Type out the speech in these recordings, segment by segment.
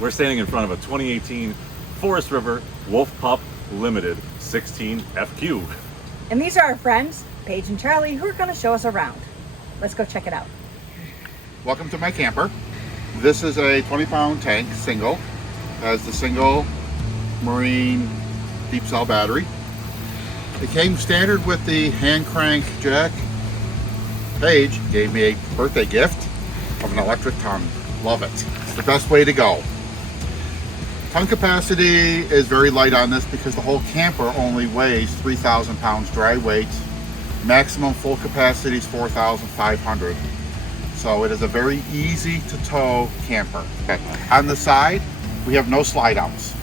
We're standing in front of a 2018 Forest River Wolf Pup Limited 16 FQ. And these are our friends, Paige and Charlie, who are going to show us around. Let's go check it out. Welcome to my camper. This is a 20-pound tank, single. Has the single marine deep cell battery. It came standard with the hand crank jack. Paige gave me a birthday gift of an electric tongue. Love it. It's the best way to go. Tongue capacity is very light on this because the whole camper only weighs 3,000 pounds dry weight. Maximum full capacity is 4,500. So it is a very easy to tow camper. On the side, we have no slide outs.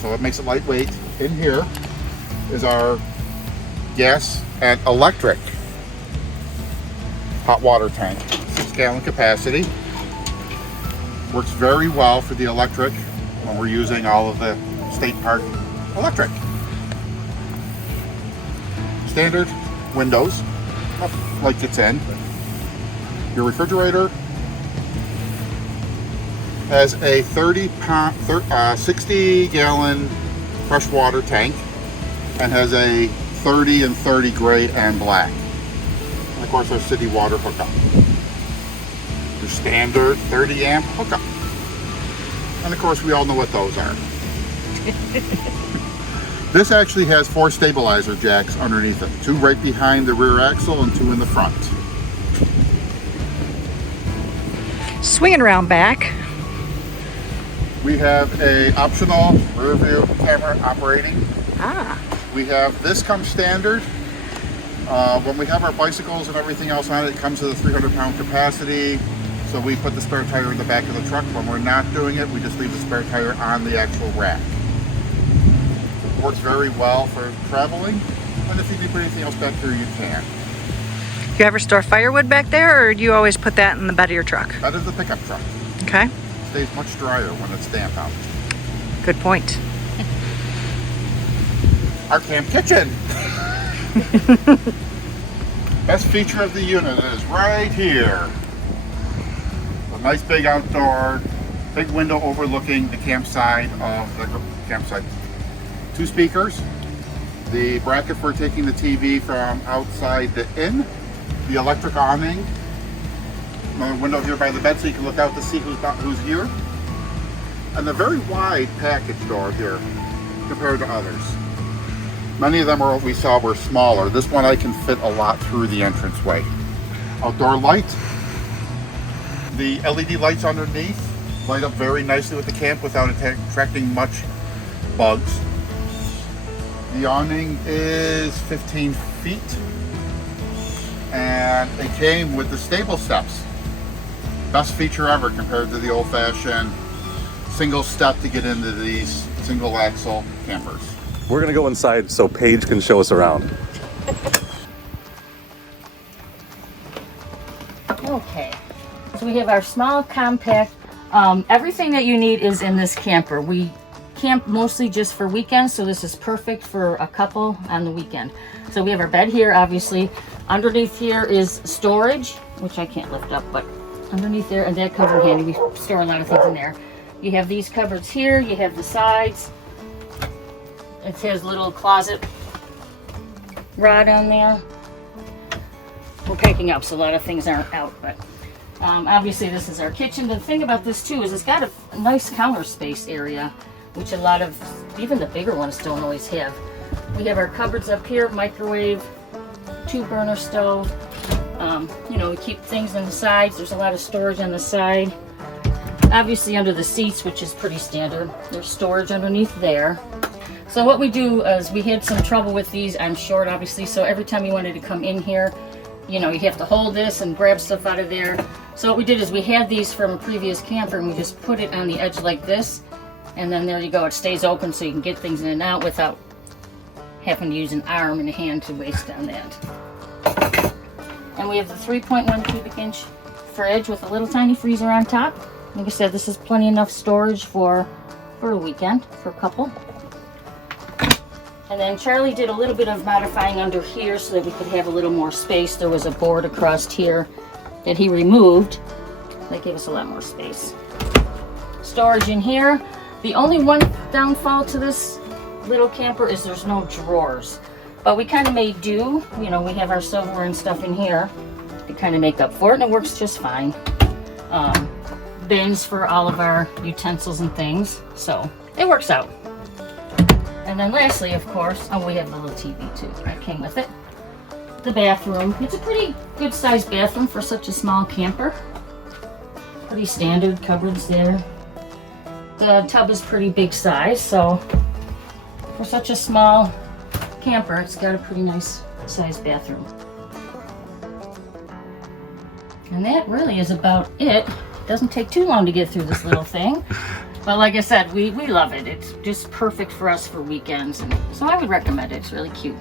So it makes it lightweight. In here is our gas and electric hot water tank. 6-gallon capacity. Works very well for the electric when we're using all of the state park electric. Standard windows, light gets in. Your refrigerator has a 60-gallon freshwater tank and has a 30 and 30 gray and black. And of course our city water hookup. Your standard 30 amp hookup. And of course we all know what those are. This actually has 4 stabilizer jacks underneath it. 2 right behind the rear axle and 2 in the front. Swinging around back. We have a optional rear view camera operating. We have, this comes standard. When we have our bicycles and everything else on it, it comes with a 300-pound capacity. So we put the spare tire in the back of the truck. When we're not doing it, we just leave the spare tire on the actual rack. It works very well for traveling. And if you need to put anything else back here, you can. You ever store firewood back there, or do you always put that in the bed of your truck? That is the pickup truck. Okay. It stays much drier when it's damp out. Good point. Our camp kitchen. Best feature of the unit is right here. A nice big outdoor, big window overlooking the campsite of the campsite. 2 speakers. The bracket for taking the TV from outside the inn. The electric awning. Another window here by the bed so you can look out to see who's here. And the very wide package door here compared to others. Many of them are what we saw were smaller. This one I can fit a lot through the entranceway. Outdoor light. The LED lights underneath light up very nicely with the camp without attracting much bugs. The awning is 15 feet. And it came with the stable steps. Best feature ever compared to the old-fashioned single step to get into these single axle campers. We're gonna go inside so Paige can show us around. Okay, so we have our small compact. Everything that you need is in this camper. We camp mostly just for weekends, so this is perfect for a couple on the weekend. So we have our bed here, obviously. Underneath here is storage, which I can't lift up, but underneath there, and that comes in handy. We store a lot of things in there. You have these cupboards here, you have the sides. It has a little closet rod on there. We're packing up, so a lot of things aren't out, but obviously this is our kitchen. The thing about this too is it's got a nice counter space area, which a lot of, even the bigger ones don't always have. We have our cupboards up here, microwave, 2-burner stove. You know, we keep things on the sides. There's a lot of storage on the side. Obviously under the seats, which is pretty standard. There's storage underneath there. So what we do is we had some trouble with these. I'm short, obviously, so every time you wanted to come in here, you know, you have to hold this and grab stuff out of there. So what we did is we had these from a previous camper and we just put it on the edge like this. And then there you go, it stays open so you can get things in and out without having to use an arm and a hand to waste on that. And we have the 3.1 cubic inch fridge with a little tiny freezer on top. Like I said, this is plenty enough storage for a weekend, for a couple. And then Charlie did a little bit of modifying under here so that we could have a little more space. There was a board across here that he removed. That gave us a lot more space. storage in here. The only one downfall to this little camper is there's no drawers. But we kind of made do. You know, we have our silverware and stuff in here to kind of make up for it, and it works just fine. Bins for all of our utensils and things, so it works out. And then lastly, of course, we have the little TV too that came with it. The bathroom. It's a pretty good sized bathroom for such a small camper. Pretty standard cupboards there. The tub is pretty big size, so for such a small camper, it's got a pretty nice sized bathroom. And that really is about it. Doesn't take too long to get through this little thing. But like I said, we love it. It's just perfect for us for weekends. And so I would recommend it. It's really cute.